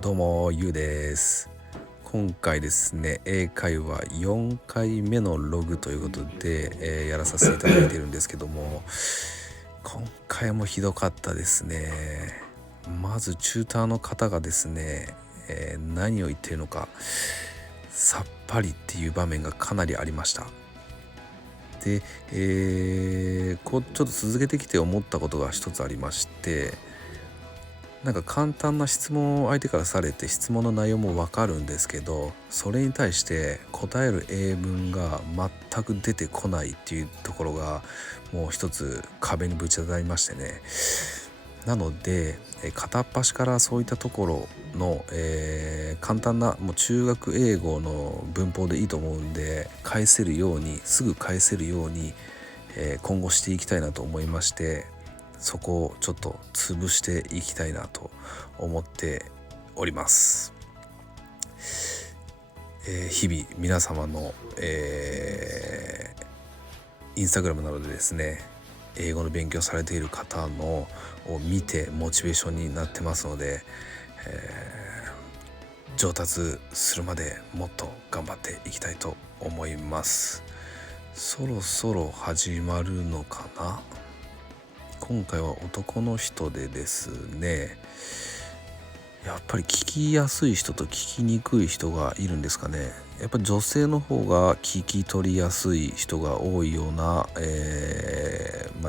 どうもゆうです。今回ですね、英会話4回目のログということで、やらさせていただいているんですけども、今回もひどかったですね。まずチューターの方がですね、何を言っているのかさっぱりっていう場面がかなりありました。で、ちょっと続けてきて思ったことが一つありまして、なんか簡単な質問を相手からされて質問の内容も分かるんですけど、それに対して答える英文が全く出てこないっていうところがもう一つ壁にぶち当たりましてね。なので片っ端からそういったところの、簡単なもう中学英語の文法でいいと思うんで、すぐ返せるように、今後していきたいなと思いまして、そこをちょっと潰していきたいなと思っております。日々皆様の、インスタグラムなどでですね、英語の勉強されている方のを見てモチベーションになってますので、上達するまでもっと頑張っていきたいと思います。そろそろ始まるのかな。今回は男の人でですね、やっぱり聞きやすい人と聞きにくい人がいるんですかね。やっぱり女性の方が聞き取りやすい人が多いような、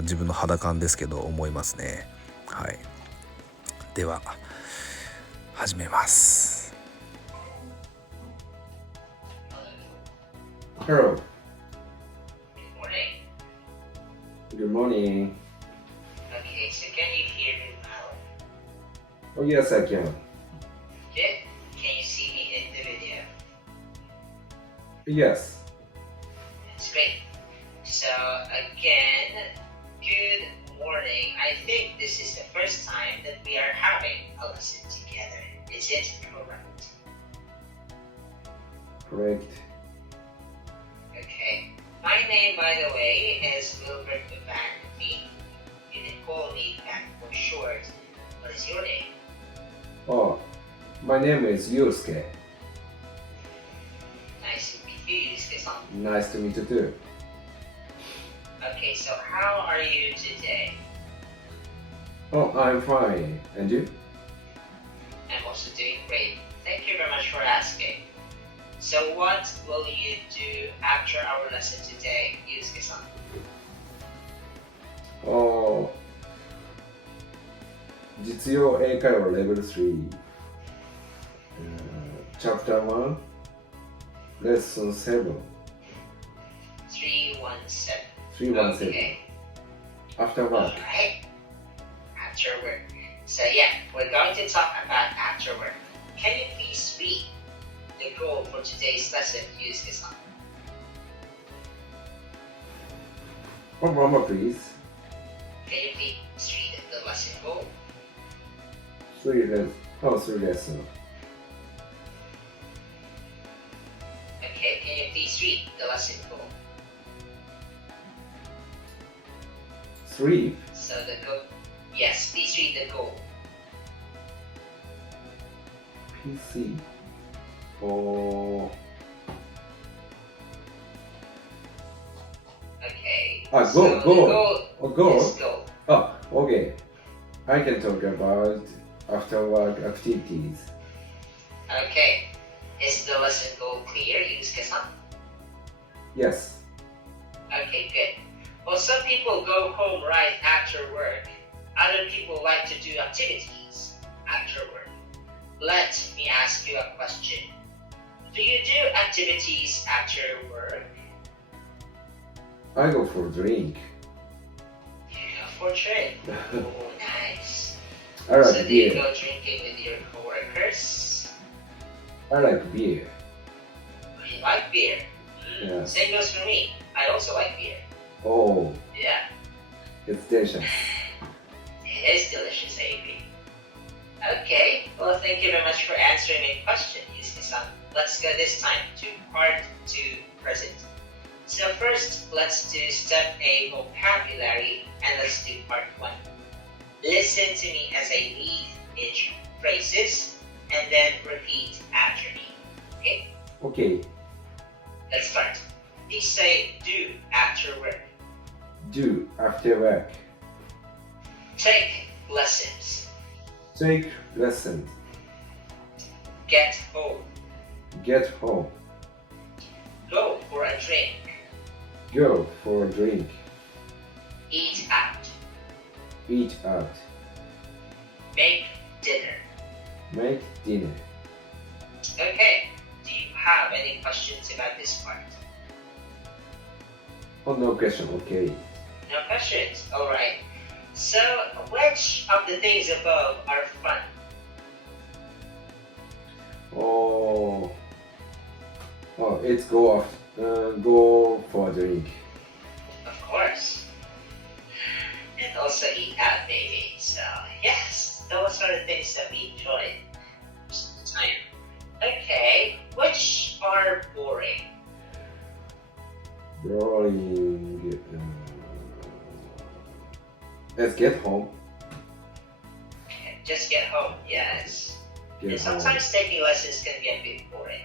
自分の肌感ですけど思いますね。はい。では始めます。Hello. Good morning. Good morning. Okay, so can you hear me well? Oh, yes, I can. Good. Can you see me in the video? Yes. That's great. So again, good morning. I think this is the first time that we are having a lesson together. Is it correct? Correct. Okay. My name, by the way, is Wilbert Van V. You can call me Van for short. What is your name? Oh, my name is Yusuke. Nice to meet you, Yusuke-san. Nice to meet you too. Okay, so how are you today? Oh, I'm fine. And you? I'm also doing great. Thank you very much for asking. So what will you do after our lesson today, Yusuke-san? Oh, 実用英会話 Level 3、Chapter 1 Lesson 7 317. 317 Okay. After work. Alright. After work. So yeah, we're going to talk about after work. Can you please read the goal for today's lesson, Yusuke-san? One more, please. Can you please read the lesson goal? 3 lesson. Okay, can you please read the lesson goal? 3. So the goal, yes, please read the goal. PC. Oh. Okay. Go. So the goal. Oh, go. Yes, go. Oh, okay. I can talk about after work activities. Okay. Is the lesson goal clear, Yusuke-san? Yes. Okay, good. Well, some people go home right after work. Other people like to do activities after work. Let me ask you a question. Do you do activities after work? I go for a drink. You go for a drink. Oh, nice. I like So do you beer. go drinking with your coworkers? I like beer. You like beer? Yeah. Same goes for me. I also like beer. Oh, Yeah. it's delicious. It is delicious, I agree. Okay, well, thank you very much for answering my question, Yusuke-san. Let's go this time to part 2 present. So first, let's do step A vocabulary, and let's do part 1. Listen to me as I read each phrases, and then Okay. Let's start. Please say do after work. Do after work. Take lessons. Take lessons. Get home. Get home. Go for a drink. Go for a drink. Eat out. Eat out. Make dinner. Make dinner. Okay. Do you have any questions about this part? Oh, no question. Okay. No questions. Alright. So, which of the things above are fun? It's go for a drink. Of course. And also eat out maybe. So, yes, those are the things that we enjoy most of the time. Okay, which are boring? Boring. Let's get home. Okay, just get home, yes. Get And home. sometimes taking lessons can be a bit boring.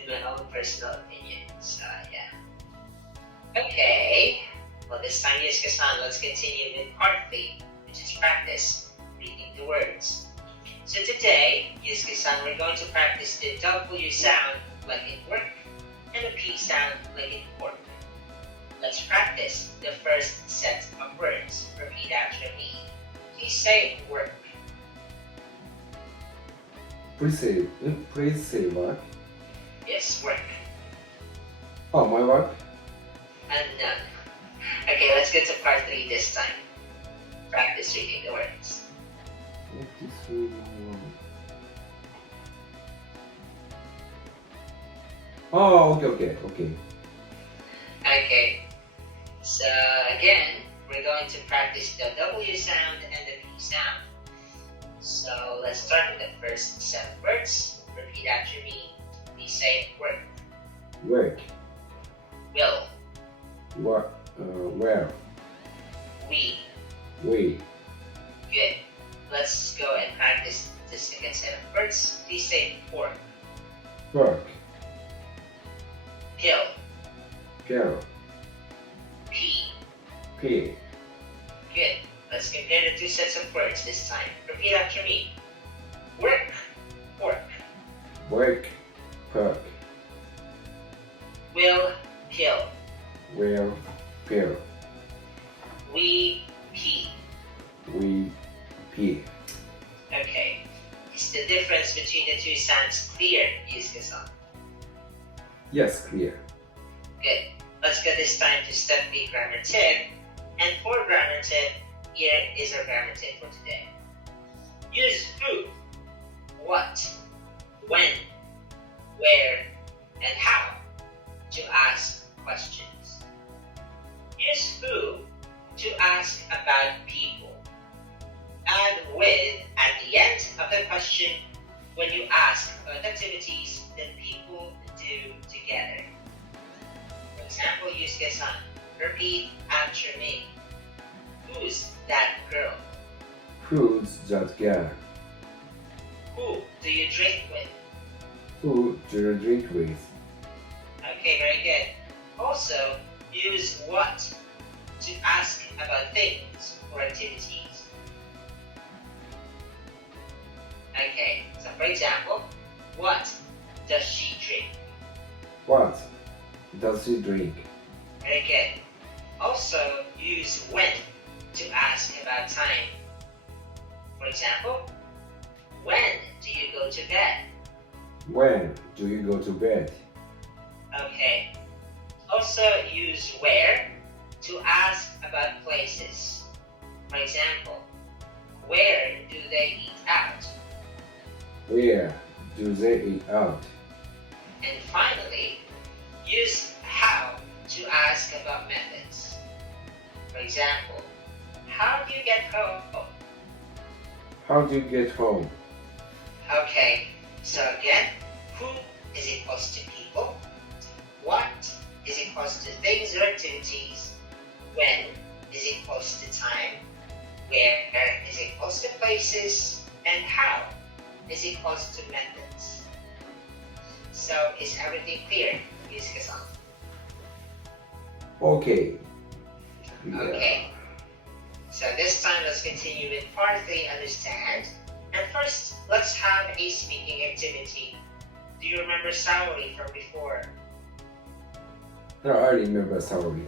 In my own personal opinion. So, yeah. Okay. Well, this time, Yusuke-san, let's continue with part 3, which is practice reading the words. So today, Yusuke-san, we're going to practice the W sound like in work and the P sound like in pork. Let's practice the first set of words. Repeat after me. Please say work. Please say work. Yes, work. Oh, my work. And none. Okay, let's get to part 3 this time. Practice reading the words. Oh, okay. Okay. So again, we're going to practice the W sound and the P sound. So let's start with the first set of words. Repeat after me. Please say work. Work. Will. Work. Where? We. We. Good. Let's go and practice the second set of words. Please say pork. Work. Pill. Pill. P. P. Good. Let's compare the 2 sets of words this time. Repeat after me. Work. Pork. Work. Perk. Will. Pill. Where? Pill. We. Pee. We. P. Okay. Is the difference between the 2 sounds clear, Yusuke-san? Yes, clear. Good. Let's go this time to step B grammar tip. And for grammar tip, here is our grammar tip for today. Use who, what, when, where, and how to ask questions. Use who to ask about people. Add with at the end of the question when you ask about activities that people do together. For example, Yusuke-san, repeat after me. Who's that girl? Who's that girl? Who do you drink with? Who do you drink with? Okay, very good. Also, use what to ask about things or activities. Okay, so for example, what does she drink? What does she drink? Very good. Also, use when to ask about time. For example, when do you go to bed? When do you go to bed? Okay. Also, use where to ask about places. For example, where do they eat out? Where do they eat out? And finally, use how to ask about methods. For example, how do you get home? How do you get home? Okay, so again, who is equals to people, what is equals to things or activities, when is equals to time, where is equals to places, and how is equals to methods. So is everything clear, Yusuke-san? Okay. Yeah. Okay. So this time let's continue with part 3, understand. And first, let's have a speaking activity. Do you remember Saori from before? I remember Saori.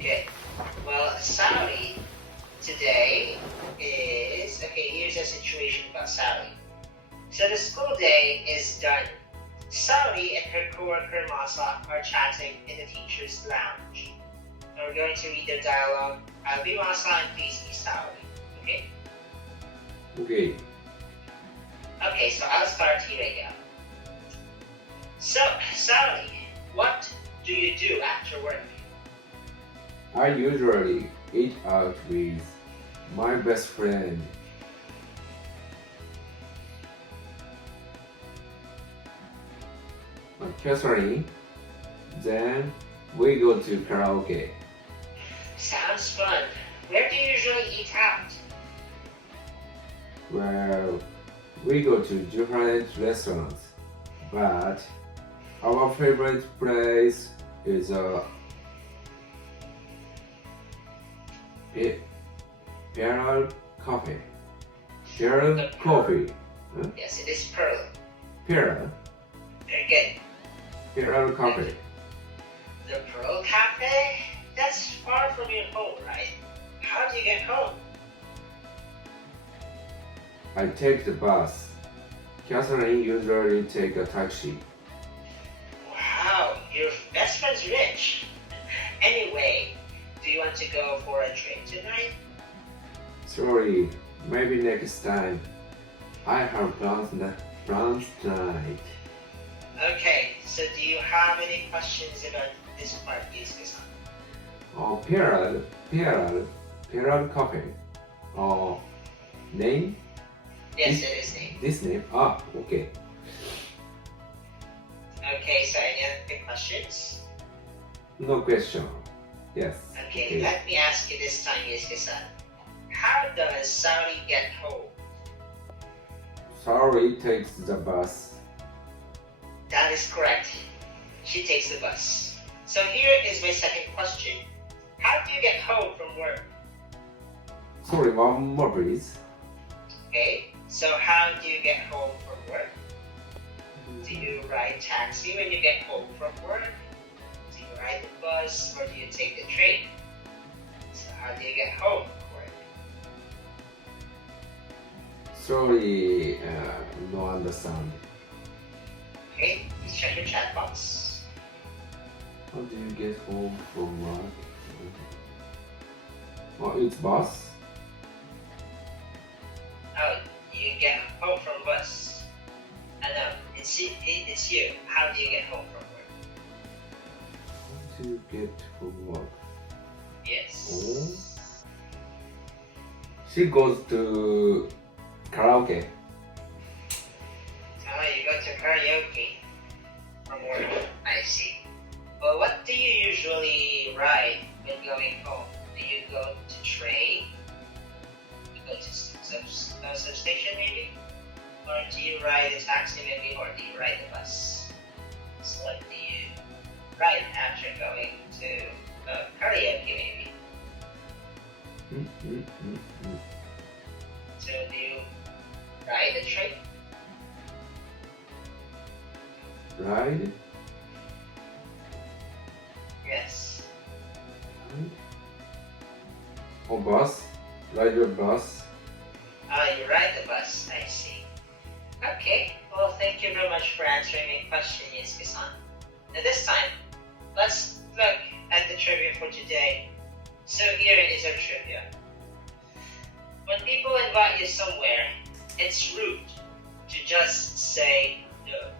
Good. Well, Saori today is... Okay, here's a situation about Saori. So the school day is done. Saori and her coworker Masa are chatting in the teacher's lounge. And we're going to read their dialogue. I'll be Masa and please be Saori. Okay? Okay. Okay, so I'll start. Here I go. So, Saori, what do you do after work? I usually eat out with my best friend. Catherine. Then we go to karaoke. Sounds fun. Where do you usually eat out? Well, we go to different restaurants, but our favorite place is Pearl Coffee. Pearl Coffee. Huh? Yes, it is Pearl. Pearl. Very good. Pearl Coffee. The Pearl Cafe? That's far from your home, right? How do you get home? I take the bus. Catherine usually take a taxi. Wow, your best friend's rich. Anyway, do you want to go for a drink tonight? Sorry, maybe next time. I have plans tonight. Okay, so do you have any questions about this part, Yusuke-san? Pearl Coffee. Name? Yes, it is name. This name? Okay. Okay, so any other questions? No question. Yes. Okay, let me ask you this time, Yusuke-san. How does Saori get home? Saori takes the bus. That is correct. She takes the bus. So here is my second question. How do you get home from work? Sorry, one more please. Okay, so how do you get home from work? Do you ride taxi when you get home from work? Do you ride the bus or do you take the train? So how do you get home from work? Sorry, no understand. Okay, please check your chat box. How do you get home from work? It's bus. Oh, you get home from bus. No, it's you. How do you get home from work? How do you get from work? Yes. Oh. She goes to karaoke. Oh, you go to karaoke from work. I see. Well, what do you usually ride when going home? Do you go to train? You go to substation maybe? Or do you ride a taxi maybe? Or do you ride a bus? So what do you ride after going to karaoke maybe? So do you ride a train? Ride? Yes. Or bus? Ride your bus? You ride the bus, I see. Okay, well thank you very much for answering my question, Yusuke-san. Now this time, let's look at the trivia for today. So here is our trivia. When people invite you somewhere, it's rude to just say no.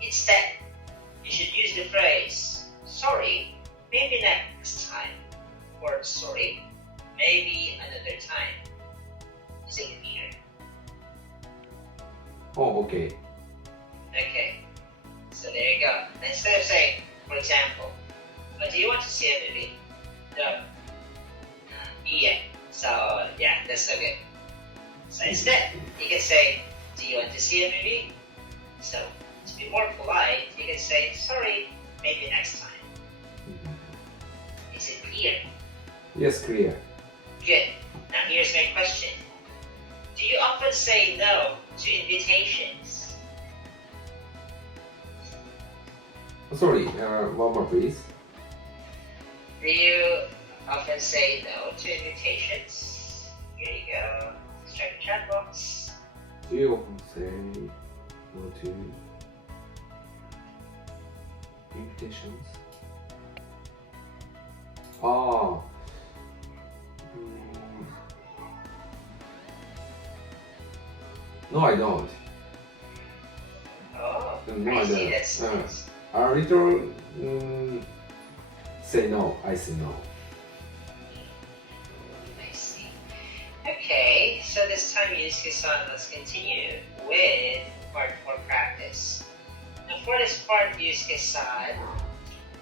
Instead, you should use the phrase, sorry, maybe next time, or sorry, maybe another time. Is it clear? Oh, okay. Okay, so there you go. Instead of saying, for example, do you want to see a movie? No. Yeah, so yeah, that's so good. So instead, you can say, do you want to see a movie? So, to be be more polite, you can say, sorry, maybe next time. Is it clear? Yes, clear. Good. Now here's my question. Do you often say no to invitations? Sorry, one more please. Do you often say no to invitations? Here you go. Let's check the chat box. Do you often say no to invitations? Ah. No, I don't. Oh, No, I I see. don't. That's A little say no. I say no. I see. Okay, so this time, Yusuke-san, let's continue with part 4 practice. Now for this part, Yusuke-san,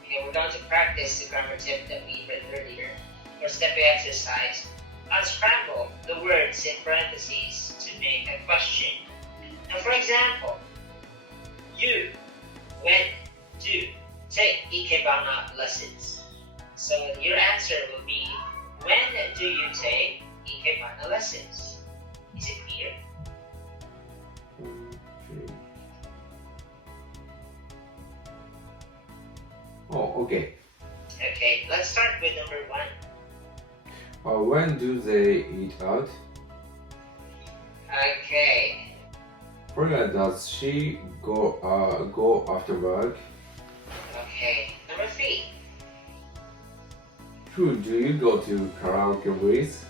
okay, we're going to practice the grammar tip that we read earlier. For step-by exercise, unscramble the words in parentheses to make a question. Now for example, you went to take Ikebana lessons. So your answer will be, when do you take Ikebana lessons? Is it clear? Oh, okay. Okay, let's start with number 1. When do they eat out? Okay, Where does she go after work? okay. Number 3. Who do you go to karaoke with?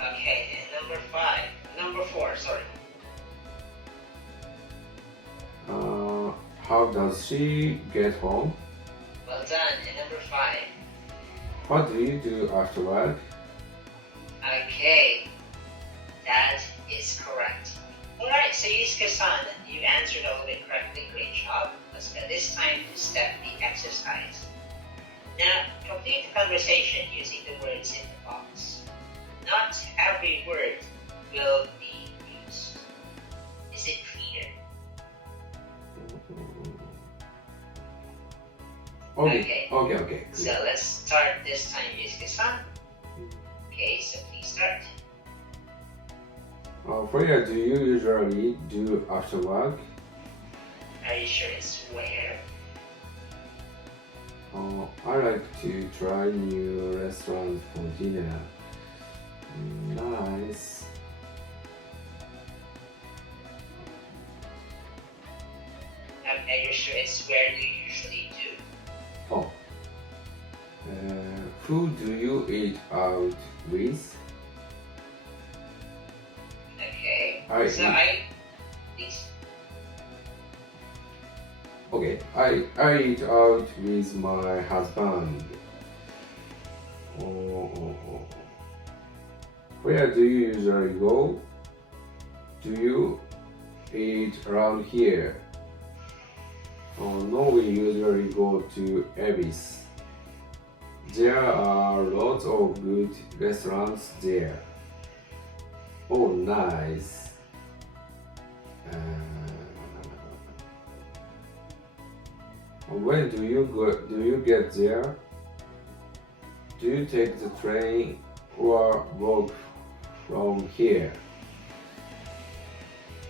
Okay, and number 4, sorry. How does she get home? Well done. And number 5. What do you do after work? Okay, that is correct. Alright, so Yusuke-san, you answered all of it correctly. Great job. Let's go this time to step the exercise. Now, complete the conversation using the words in the box. Not every word will be used. Is it clear? Okay. So let's start this time, Yusuke-san. Okay, so please start. Where do you usually do after work? Are you sure it's where? I like to try new restaurants for dinner. Nice. Are you sure it's where you usually do? Oh. Who do you eat out with? Okay. Please. Okay. I eat out with my husband. Where do you usually go? Do you eat around here? No, we usually go to Ebis. There are lots of good restaurants there. Oh, nice. When do you get there? Do you take the train or walk from here?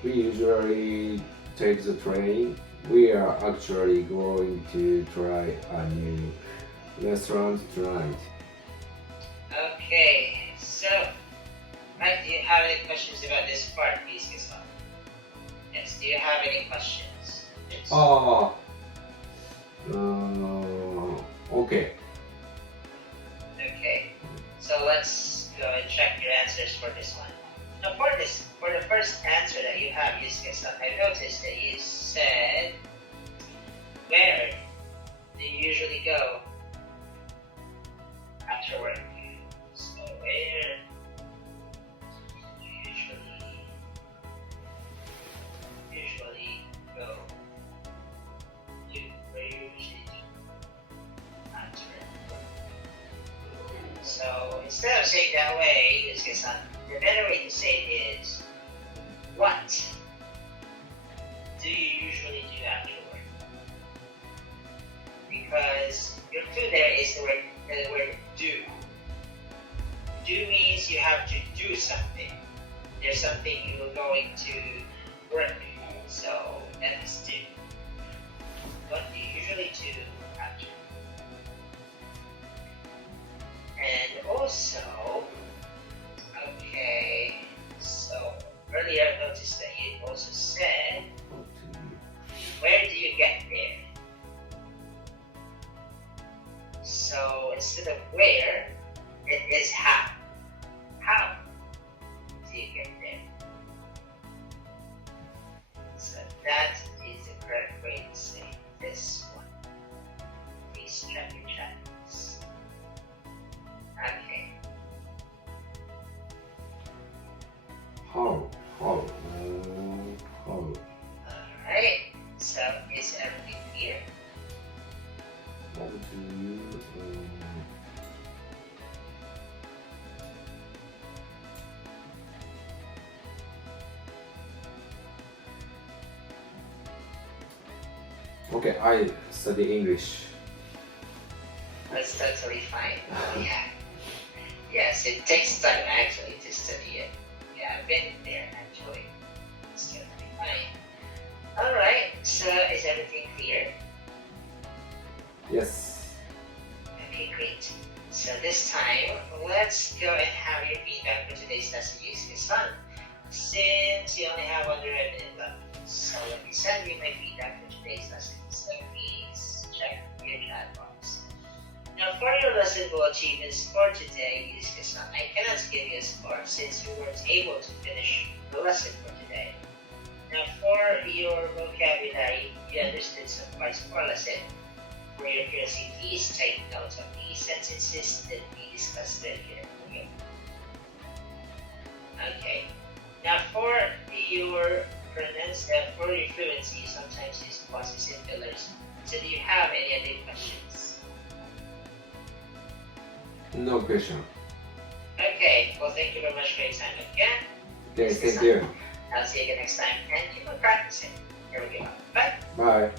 We usually take the train. We are actually going to try a new restaurant tonight. Okay, so, right, do you have any questions about this part, Yusuke-san? Yes, do you have any questions? Yes. Okay. Okay, so let's go and check your answers for this one. Now for the first answer that you have, Yusuke-san, I noticed that you said, where do you usually go after work? So where do you usually go? Where you usually do after work? So instead of saying that way, Yusuke-san, the better way to say it is, what do you usually do after work. So that is 2. What do you usually do after? And also, okay, so earlier I noticed that you also said, where do you get there? So instead of where, it is how. How do you get there? So that is the correct way to say this one. Please check your channels. Okay. How? Alright. So is everything clear? How do you Okay, I study English. That's totally fine. Yeah. Yes, it takes time actually to study it. Yeah, I've been there actually. It's totally fine. Alright, so is everything clear? Yes. Okay, great. So this time, let's go and have your feedback for today's lesson using Sun. Since you only have under a minute left, so let me send you my feedback for today's lesson. So please check your chat box. Now for your lesson goal achievements for today, use Sun. I cannot give you a score since you weren't able to finish the lesson for today. Now for your vocabulary, you understood some parts of our lesson. For your curiosity, please take notes of the sentences that we discussed earlier. Okay. Now for your fluency, you sometimes use pauses and fillers. So do you have any other questions? No question. Okay. Well, thank you very much for your time again. Okay, thank you. I'll see you again next time, and you will practice it. Here we go. Bye. Bye.